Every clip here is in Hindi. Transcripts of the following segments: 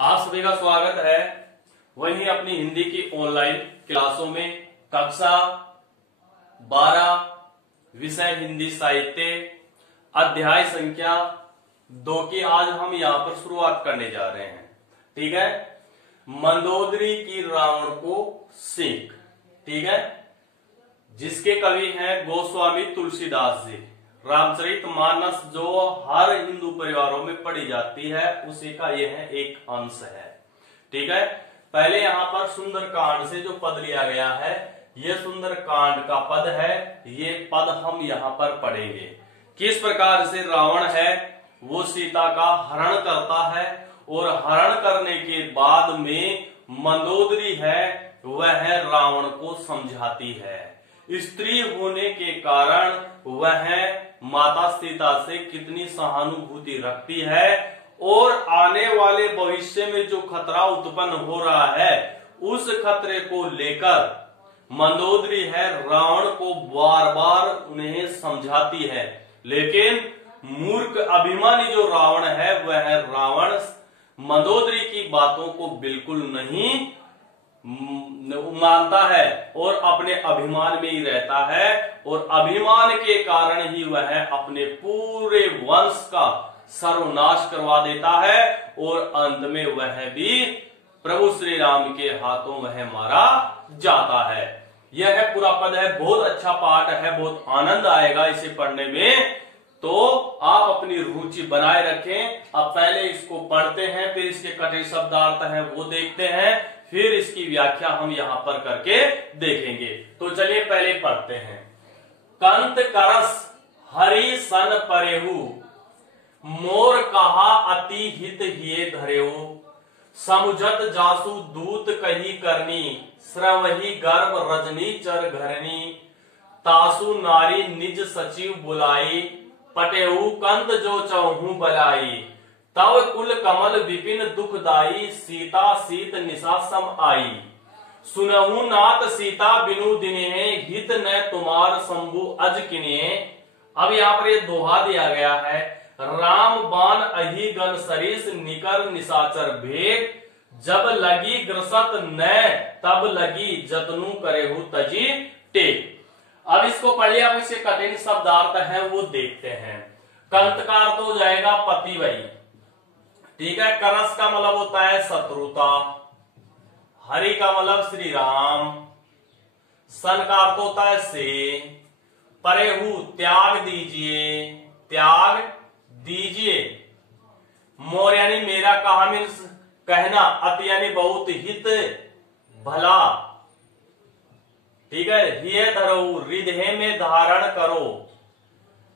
आप सभी का स्वागत है वहीं अपनी हिंदी की ऑनलाइन क्लासों में। कक्षा 12 विषय हिंदी साहित्य अध्याय संख्या 2 की आज हम यहाँ पर शुरुआत करने जा रहे हैं। ठीक है, मंदोदरी की रावण को सीख। ठीक है, जिसके कवि हैं गोस्वामी तुलसीदास जी। रामचरितमानस जो हर हिंदू परिवारों में पढ़ी जाती है उसी का यह एक अंश है। ठीक है, पहले यहाँ पर सुंदर कांड से जो पद लिया गया है यह सुंदर कांड का पद है। ये पद हम यहाँ पर पढ़ेंगे। किस प्रकार से रावण है वो सीता का हरण करता है और हरण करने के बाद में मंदोदरी है वह रावण को समझाती है। स्त्री होने के कारण वह माता सीता से कितनी सहानुभूति रखती है और आने वाले भविष्य में जो खतरा उत्पन्न हो रहा है उस खतरे को लेकर मंदोदरी है रावण को बार बार उन्हें समझाती है। लेकिन मूर्ख अभिमानी जो रावण है वह रावण मंदोदरी की बातों को बिल्कुल नहीं मानता है और अपने अभिमान में ही रहता है और अभिमान के कारण ही वह अपने पूरे वंश का सर्वनाश करवा देता है और अंत में वह भी प्रभु श्री राम के हाथों वह मारा जाता है। यह पूरा पद है, बहुत अच्छा पाठ है, बहुत आनंद आएगा इसे पढ़ने में। तो आप अपनी रुचि बनाए रखें। अब पहले इसको पढ़ते हैं, फिर इसके कठिन शब्दार्थ हैं वो देखते हैं, फिर इसकी व्याख्या हम यहाँ पर करके देखेंगे। तो चलिए पहले पढ़ते हैं। कंत करस हरि सन परेहु मोर कहा अति हित हिये धरेहु समुझत जासु दूत कही करनी श्रवही गर्भ रजनी चर घरनी तासु नारी निज सचिव बुलाई पटेहु कंत जो चौहू बलाई तव कुल कमल विपिन दुखदाई सीता सीत निशा सम आई सुनहु नाथ सीता बिनु दिने हित न तुम्हार शंभु अज किने। अब यहाँ पर ये दोहा दिया गया है। राम बाण अहि गण सरिस निकर निशाचर भेद जब लगी ग्रसत न तब लगी जतनु करेहु तजी टेक। अब इसको पढ़िए। अब इसके कठिन शब्दार्थ है वो देखते हैं। कंत का अर्थ हो जाएगा पति वही। ठीक है, करस का मतलब होता है शत्रुता, हरि का मतलब श्री राम, सन का अर्थ होता है से, परेहु त्याग दीजिए, त्याग दीजिए, मोर यानी मेरा, कहा मीन्स कहना, अति यानी बहुत, हित भला। ठीक है, हिय धरऊ हृदय में धारण करो,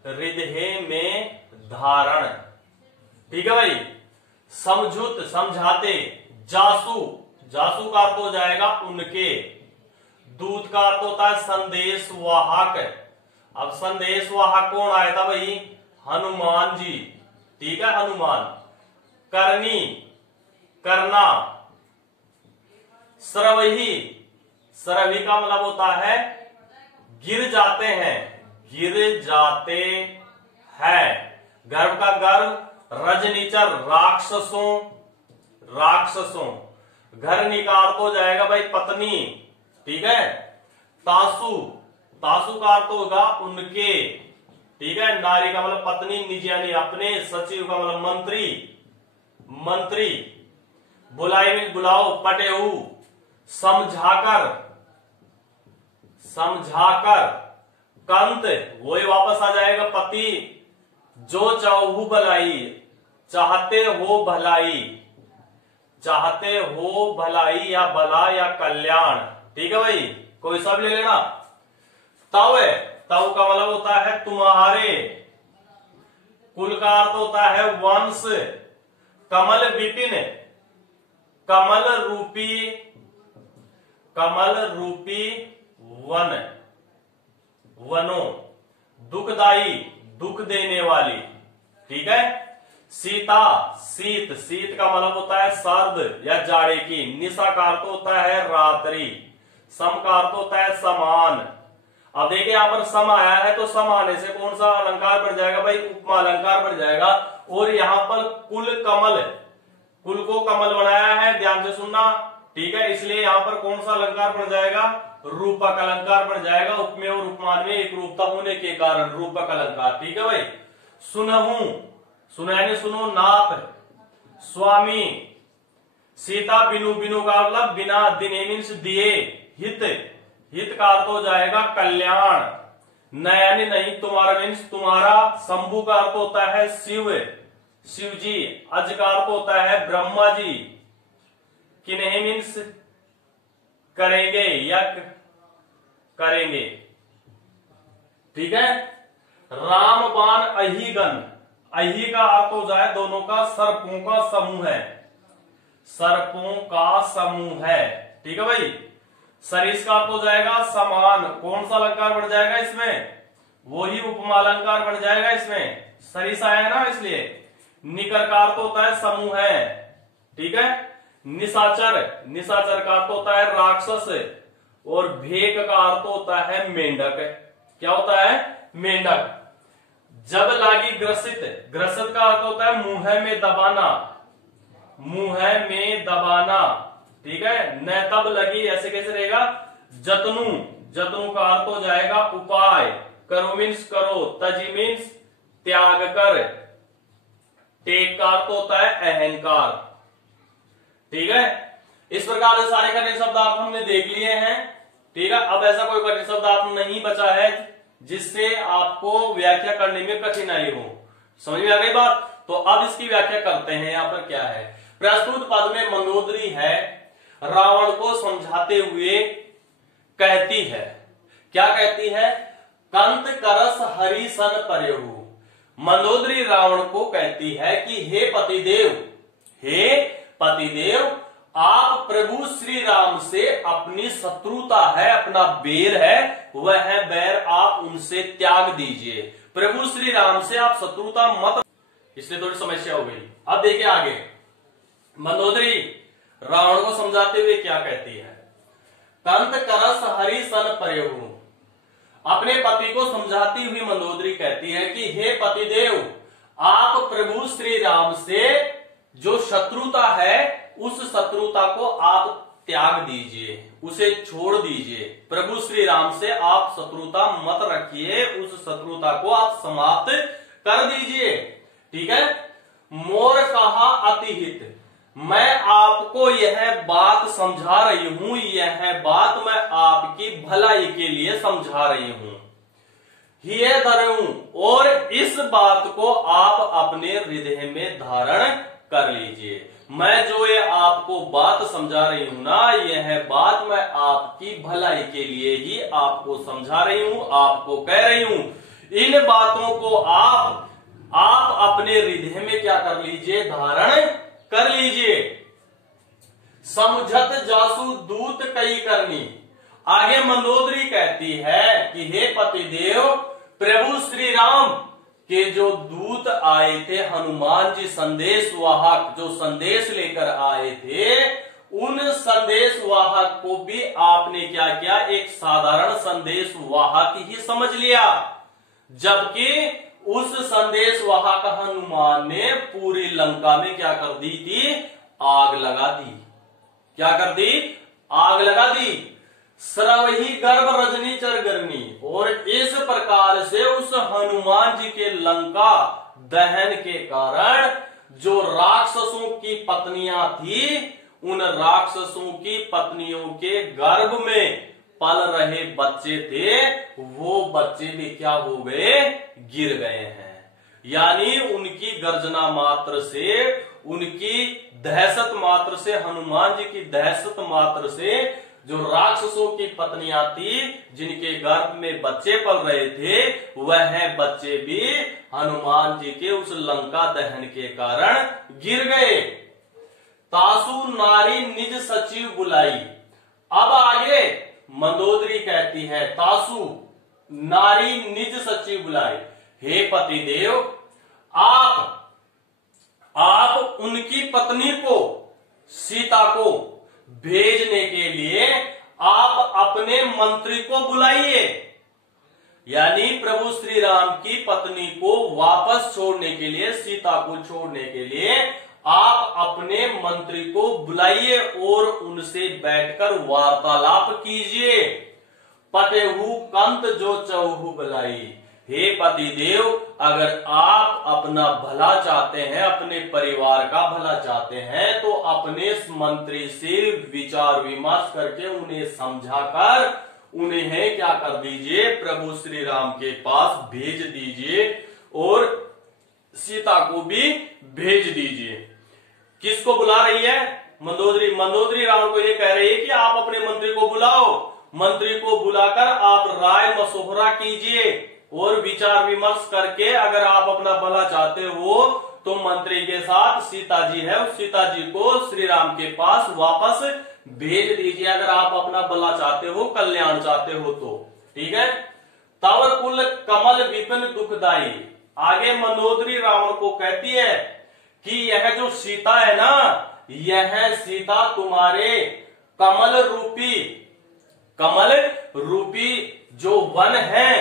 हृदय में धारण। ठीक है भाई। समझुत समझाते, जासू, जासू का अर्थ हो जाएगा उनके, दूत का अर्थ होता है संदेश वाहक। अब संदेश वाहक कौन आया था भाई? हनुमान जी। ठीक है, हनुमान। करनी करना, स्रवही, स्रवही का मतलब होता है गिर जाते हैं, गिर जाते हैं। गर्भ का गर्भ, रजनीचर राक्षसों, राक्षसों। घरनी का अर्थ हो जाएगा भाई पत्नी। ठीक है, तासु, तासु का अर्थ होगा उनके। ठीक है, नारी का मतलब पत्नी, निज यानी अपने, सचिव का मतलब मंत्री, मंत्री। बुलाई में बुलाओ, पटेहु समझाकर, समझाकर। कंत वही वापस आ जाएगा पति, जो चाहू भलाई, चाहते हो भलाई, चाहते हो भलाई या भला या कल्याण। ठीक है भाई, कोई सब ले लेना। तव, तव का मतलब होता है तुम्हारे, कुल का अर्थ होता है वंश। कमल विपिन, कमल रूपी, कमल रूपी वन, वनों। दुखदाई, दुख देने वाली। ठीक है। सीता, शीत, शीत का मतलब होता है सर्द या जाड़े की। निशा का अर्थ होता है रात्रि। सम का अर्थ होता है समान। अब देखिए यहाँ पर सम आया है तो सम आने से कौन सा अलंकार बढ़ जाएगा भाई? उपमा अलंकार बढ़ जाएगा। और यहाँ पर कुल कमल, कुल को कमल बनाया है, ध्यान से सुनना, ठीक है। इसलिए यहां पर कौन सा अलंकार बन जाएगा, रूपक अलंकार बन जाएगा। उपमेय और उपमान में एक रूपता होने के कारण रूपक अलंकार, ठीक है भाई। सुनहु, सुनहने सुनो, नाथ, स्वामी, सीता, बिनु, बिनु का मतलब बिना, दिने मीन्स दिए, हित, हित का अर्थ हो जाएगा कल्याण, नयन नहीं, तुम्हारा मीन्स तुम्हारा, शंभु का अर्थ होता है शिव, शिव जी, अज का अर्थ होता है ब्रह्मा जी, किन्हीं मीन्स करेंगे या करेंगे, ठीक है। रामबाण, अहिगण, अहि का अर्थ हो जाए दोनों का सर्पों का समूह है, सर्पों का समूह है, ठीक है भाई। सरिस का अर्थ हो जाएगा समान, कौन सा अलंकार बन जाएगा इसमें, वही उपमा अलंकार बन जाएगा इसमें, सरिस आया है ना इसलिए। निकर का अर्थ होता है समूह है, ठीक है। निशाचर, निशाचर का अर्थ होता है राक्षस, और भेक का अर्थ होता है मेंढक, क्या होता है, मेंढक। जब लागी ग्रसित, ग्रसित का अर्थ होता है मुंह में दबाना, मुंह में दबाना, ठीक है। न तब लगी, ऐसे कैसे रहेगा, जतनु, जतनु का अर्थ हो जाएगा उपाय, करो मीन्स करो, तजी मीन्स त्याग कर, टेक का अर्थ होता है अहंकार, ठीक है। इस प्रकार से सारे कठिन शब्दार्थ हमने देख लिए हैं, ठीक है। अब ऐसा कोई कठिन शब्दार्थ नहीं बचा है जिससे आपको व्याख्या करने में कठिनाई हो, समझ में आ गई बात। तो अब इसकी व्याख्या करते हैं। यहां पर क्या है, प्रस्तुत पद में मंदोदरी है, रावण को समझाते हुए कहती है, क्या कहती है, कंत करस हरि सन पर्यहु। मंदोदरी रावण को कहती है कि हे पतिदेव, हे पतिदेव, आप प्रभु श्री राम से अपनी शत्रुता है, अपना बैर है, वह बैर आप उनसे त्याग दीजिए, प्रभु श्री राम से आप शत्रुता मत, इसलिए थोड़ी समस्या हो गई। अब देखिए आगे, मंदोदरी रावण को समझाते हुए क्या कहती है, कंत करस हरि सन पर्यहु। अपने पति को समझाती हुई मंदोदरी कहती है कि हे पतिदेव, आप प्रभु श्री राम से जो शत्रुता है उस शत्रुता को आप त्याग दीजिए, उसे छोड़ दीजिए, प्रभु श्री राम से आप शत्रुता मत रखिए, उस शत्रुता को आप समाप्त कर दीजिए, ठीक है। मोर कहा अतिहित, मैं आपको यह बात समझा रही हूं, यह बात मैं आपकी भलाई के लिए समझा रही हूं, हिये धरूं, और इस बात को आप अपने हृदय में धारण कर लीजिए। मैं जो ये आपको बात समझा रही हूं ना, यह बात मैं आपकी भलाई के लिए ही आपको समझा रही हूं, आपको कह रही हूं। इन बातों को आप अपने हृदय में क्या कर लीजिए, धारण कर लीजिए। समझत जासु दूत कई करनी। आगे मंदोदरी कहती है कि हे पतिदेव, प्रभु श्री राम के जो दूत आए थे, हनुमान जी संदेश वाहक जो संदेश लेकर आए थे, उन संदेश वाहक को भी आपने क्या किया, एक साधारण संदेश वाहक ही समझ लिया, जबकि उस संदेश वाहक हनुमान ने पूरी लंका में क्या कर दी थी, आग लगा दी। क्या कर दी, आग लगा दी। स्रवही गर्भ रजनी चरगरनी, और इस प्रकार से उस हनुमान जी के लंका दहन के कारण जो राक्षसों की पत्नियां थी, उन राक्षसों की पत्नियों के गर्भ में पल रहे बच्चे थे, वो बच्चे भी क्या हो गए, गिर गए हैं। यानी उनकी गर्जना मात्र से, उनकी दहशत मात्र से, हनुमान जी की दहशत मात्र से जो राक्षसों की पत्नियां थी, जिनके गर्भ में बच्चे पल रहे थे, वह बच्चे भी हनुमान जी के उस लंका दहन के कारण गिर गए। तासु नारी निज सचिव बुलाई। अब आगे मंदोदरी कहती है, तासु नारी निज सचिव बुलाई, हे पतिदेव, आप उनकी पत्नी को, सीता को भेजने के लिए आप अपने मंत्री को बुलाइए। यानी प्रभु श्री राम की पत्नी को वापस छोड़ने के लिए, सीता को छोड़ने के लिए आप अपने मंत्री को बुलाइए और उनसे बैठकर वार्तालाप कीजिए। पतेहु कंत जो चौहु बुलाई। हे पतिदेव, अगर आप अपना भला चाहते हैं, अपने परिवार का भला चाहते हैं, तो अपने मंत्री से विचार विमर्श करके उन्हें समझाकर उन्हें क्या कर दीजिए, प्रभु श्री राम के पास भेज दीजिए और सीता को भी भेज दीजिए। किसको बुला रही है? मंदोदरी रावण को ये कह रही है कि आप अपने मंत्री को बुलाओ, मंत्री को बुलाकर आप राय मशवरा कीजिए और विचार विमर्श करके अगर आप अपना भला चाहते हो तो मंत्री के साथ सीता जी है, उस सीता जी को श्री राम के पास वापस भेज दीजिए, अगर आप अपना भला चाहते हो, कल्याण चाहते हो तो। ठीक है। तव कुल कमल विपिन दुखदाई। आगे मंदोदरी रावण को कहती है कि यह जो सीता है ना, यह सीता तुम्हारे कमल रूपी जो वन है,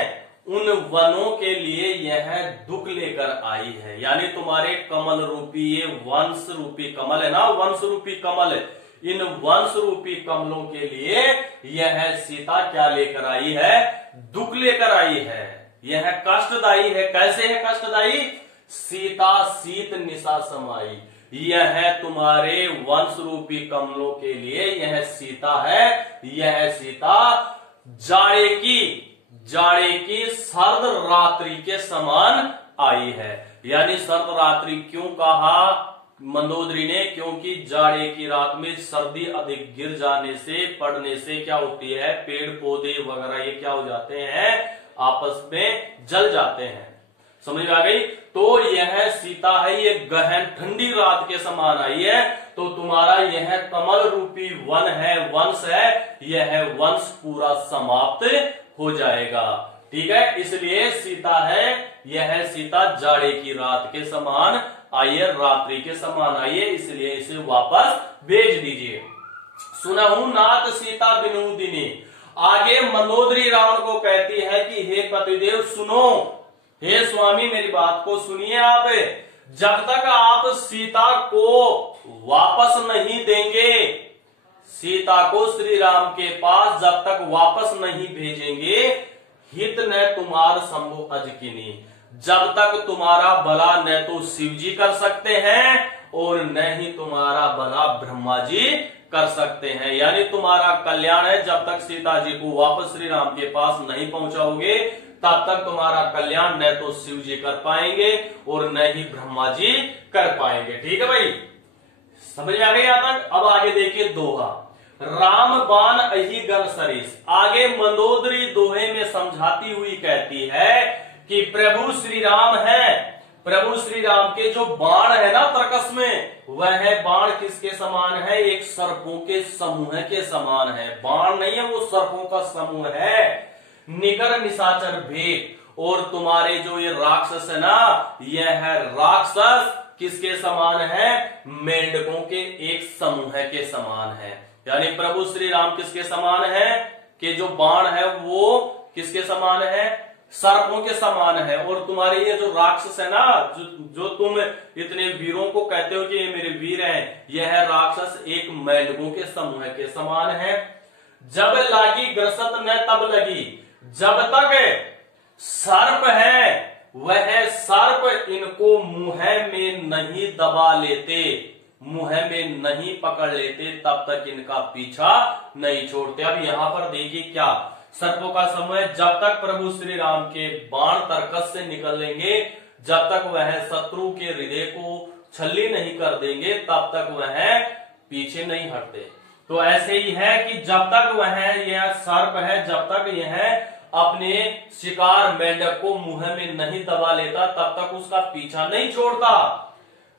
उन वनों के लिए यह दुख लेकर आई है। यानी तुम्हारे कमल रूपी, ये वंश रूपी कमल है ना, वंश रूपी कमल, इन वंश रूपी कमलों के लिए यह सीता क्या लेकर आई है? दुख लेकर आई है। यह कष्टदायी है। कैसे है कष्टदायी? सीता शीत निशा समाई। यह तुम्हारे वंश रूपी कमलों के लिए यह सीता है, यह सीता जाड़े की सर्द रात्रि के समान आई है। यानी सर्द रात्रि क्यों कहा मंदोदरी ने? क्योंकि जाड़े की रात में सर्दी अधिक गिर जाने से, पड़ने से क्या होती है, पेड़ पौधे वगैरह ये क्या हो जाते हैं, आपस में जल जाते हैं। समझ में आ गई? तो यह सीता है, ये गहन ठंडी रात के समान आई है। तो तुम्हारा यह कमल रूपी वन है, वंश है, यह वंश पूरा समाप्त हो जाएगा। ठीक है। इसलिए सीता है, यह सीता जाड़े की रात के समान आई है, रात्रि के समान आई है, इसलिए इसे वापस भेज दीजिए। सुनहु नाथ सीता विनोदिनी। आगे मंदोदरी रावण को कहती है कि हे पतिदेव सुनो, हे स्वामी मेरी बात को सुनिए आप। जब तक आप सीता को वापस नहीं देंगे, सीता को श्री राम के पास जब तक वापस नहीं भेजेंगे, हित न तुम्हार शंभु अजकिनी। जब तक तुम्हारा भला न तो शिव जी कर सकते हैं और न ही तुम्हारा भला ब्रह्मा जी कर सकते हैं। यानी तुम्हारा कल्याण है, जब तक सीता जी को वापस श्री राम के पास नहीं पहुंचाओगे, तब तक तुम्हारा कल्याण न तो शिव जी कर पाएंगे और न ही ब्रह्मा जी कर पाएंगे। ठीक है भाई, समझ में आ गई यहाँ तक? अब आगे देखिए दोहा। राम बाण अहि गण सरीस। आगे मंदोदरी दोहे में समझाती हुई कहती है कि प्रभु श्री राम है, प्रभु श्री राम के जो बाण है ना तर्कस में, वह बाण किसके समान है? एक सर्पों के समूह के समान है। बाण नहीं है, वो सर्पों का समूह है। निकर निशाचर भेद। और तुम्हारे जो ये राक्षस है ना, यह राक्षस किसके समान है? मेंढकों के एक समूह के समान है। यानी प्रभु श्री राम किसके समान है? कि जो बाण है वो किसके समान है? सर्पों के समान है। और तुम्हारे ये जो राक्षस है ना, जो तुम इतने वीरों को कहते हो कि ये मेरे वीर हैं, यह राक्षस एक मेंढकों के समूह के समान है। जब लागी ग्रसत न तब लगी। जब तक सर्प है, वह सर्प इनको मुंह में नहीं दबा लेते, मुंह में नहीं पकड़ लेते, तब तक इनका पीछा नहीं छोड़ते। अब यहां पर देखिए क्या सर्पों का समूह है। जब तक प्रभु श्री राम के बाण तर्कस से निकलेंगे, जब तक वह शत्रु के हृदय को छल्ली नहीं कर देंगे, तब तक वह पीछे नहीं हटते। तो ऐसे ही है कि जब तक वह यह सर्प है, जब तक यह अपने शिकार मेंढक को मुंह में नहीं दबा लेता, तब तक उसका पीछा नहीं छोड़ता।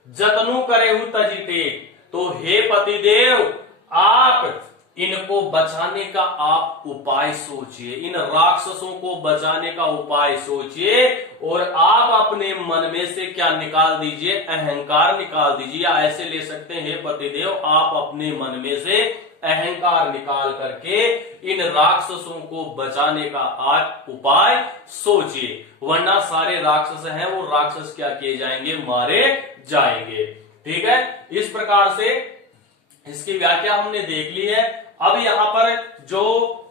जतनु करेहु तजिते। तो हे पतिदेव, आप इनको बचाने का आप उपाय सोचिए, इन राक्षसों को बचाने का उपाय सोचिए और आप अपने मन में से क्या निकाल दीजिए? अहंकार निकाल दीजिए। या ऐसे ले सकते हैं, हे पतिदेव, आप अपने मन में से अहंकार निकाल करके इन राक्षसों को बचाने का आप उपाय सोचिए, वरना सारे राक्षस हैं वो राक्षस क्या किए जाएंगे? मारे जाएंगे। ठीक है, इस प्रकार से इसकी व्याख्या हमने देख ली है। अब यहां पर जो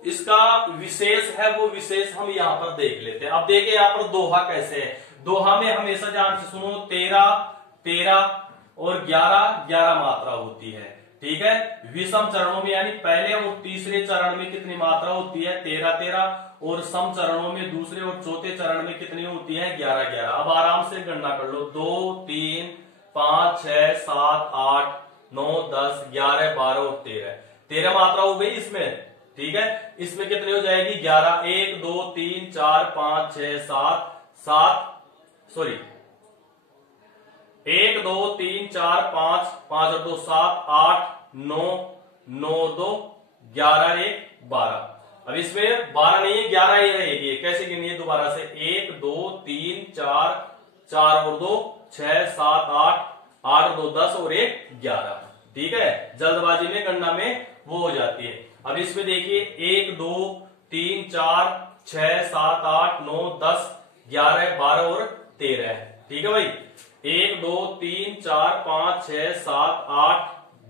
इसका विशेष है वो विशेष हम यहां पर देख लेते हैं। अब देखिए यहां पर दोहा कैसे है। दोहा में हमेशा ध्यान से सुनो, 13 13 और 11 11 मात्रा होती है। ठीक है, विषम चरणों में यानी पहले और तीसरे चरण में कितनी मात्रा होती है, 13 13, और सम चरणों में दूसरे और चौथे चरण में कितनी होती है, 11 11। अब आराम से गणना कर लो, 2 3 5 6 7 8 9 10 11 12 और 13 13 मात्रा हो गई इसमें। ठीक है, इसमें कितनी हो जाएगी, 11। 1 2 3 4 5 6 7 7 सॉरी 1 2 3 4 5 5 और 2 7 8 9 9 2 11 1 12। अब इसमें 12 नहीं है, 11 ही रहेगी। कैसे गिनिए दोबारा से, 1 2 3 4 4 और 2 6 7 8 8 और 2 10 और 1 11। ठीक है, जल्दबाजी में गणना में वो हो जाती है। अब इसमें देखिए 1 2 3 4 6 7 8 9 10 11 12 और 13 है। ठीक है भाई, 1 2 3 4 5 6 7 8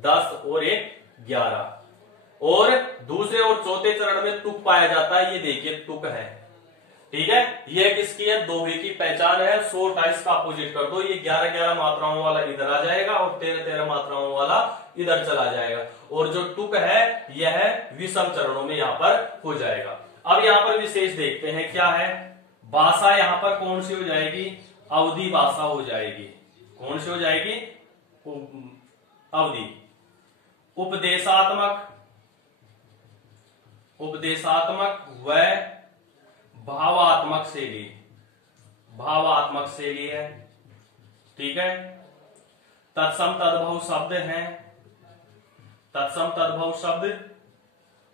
10 और 1 11। और दूसरे और चौथे चरण में तुक पाया जाता है, ये देखिए तुक है। ठीक है, ये किसकी है, दोहे की पहचान है। 128 का अपोजिट कर दो, ये 11 11 मात्राओं वाला इधर आ जाएगा और 13 13 मात्राओं वाला इधर चला जाएगा। और जो तुक है यह विषम चरणों में यहां पर हो जाएगा। अब यहां पर विशेष देखते हैं क्या है। भाषा यहां पर कौन सी हो जाएगी, अवधि भाषा हो जाएगी। कौन सी हो जाएगी, अवधि। उपदेशात्मक उपदेशात्मक व भावात्मक शैली, भावात्मक शैली है। ठीक है, तत्सम तद्भव शब्द हैं, तत्सम तद्भव शब्द,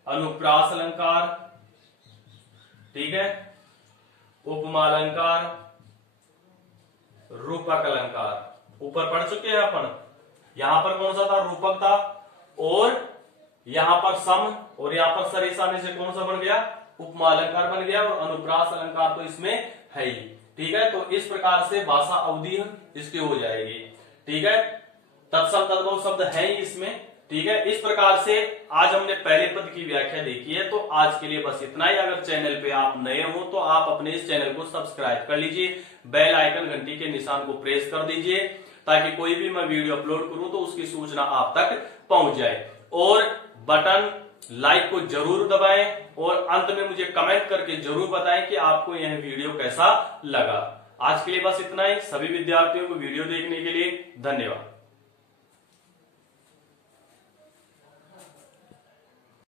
अनुप्रास अलंकार, ठीक है, उपमा अलंकार, रूपक अलंकार। ऊपर पढ़ चुके हैं अपन। यहां पर कौन सा था, रूपक था, और यहां पर सम, और यहां पर सरिसा में से कौन सा बन गया, उपमा अलंकार बन गया, और अनुप्रास अलंकार तो इसमें है ही। ठीक है, तो इस प्रकार से भाषा अवधि इसकी हो जाएगी। ठीक है, तत्सम तद्भव शब्द है ही इसमें। ठीक है, इस प्रकार से आज हमने पहले पद की व्याख्या देखी है। तो आज के लिए बस इतना ही। अगर चैनल पे आप नए हो तो आप अपने इस चैनल को सब्सक्राइब कर लीजिए, बेल आइकन घंटी के निशान को प्रेस कर दीजिए, ताकि कोई भी मैं वीडियो अपलोड करूं तो उसकी सूचना आप तक पहुंच जाए। और बटन लाइक को जरूर दबाएं, और अंत में मुझे कमेंट करके जरूर बताएं कि आपको यह वीडियो कैसा लगा। आज के लिए बस इतना ही। सभी विद्यार्थियों को वीडियो देखने के लिए धन्यवाद।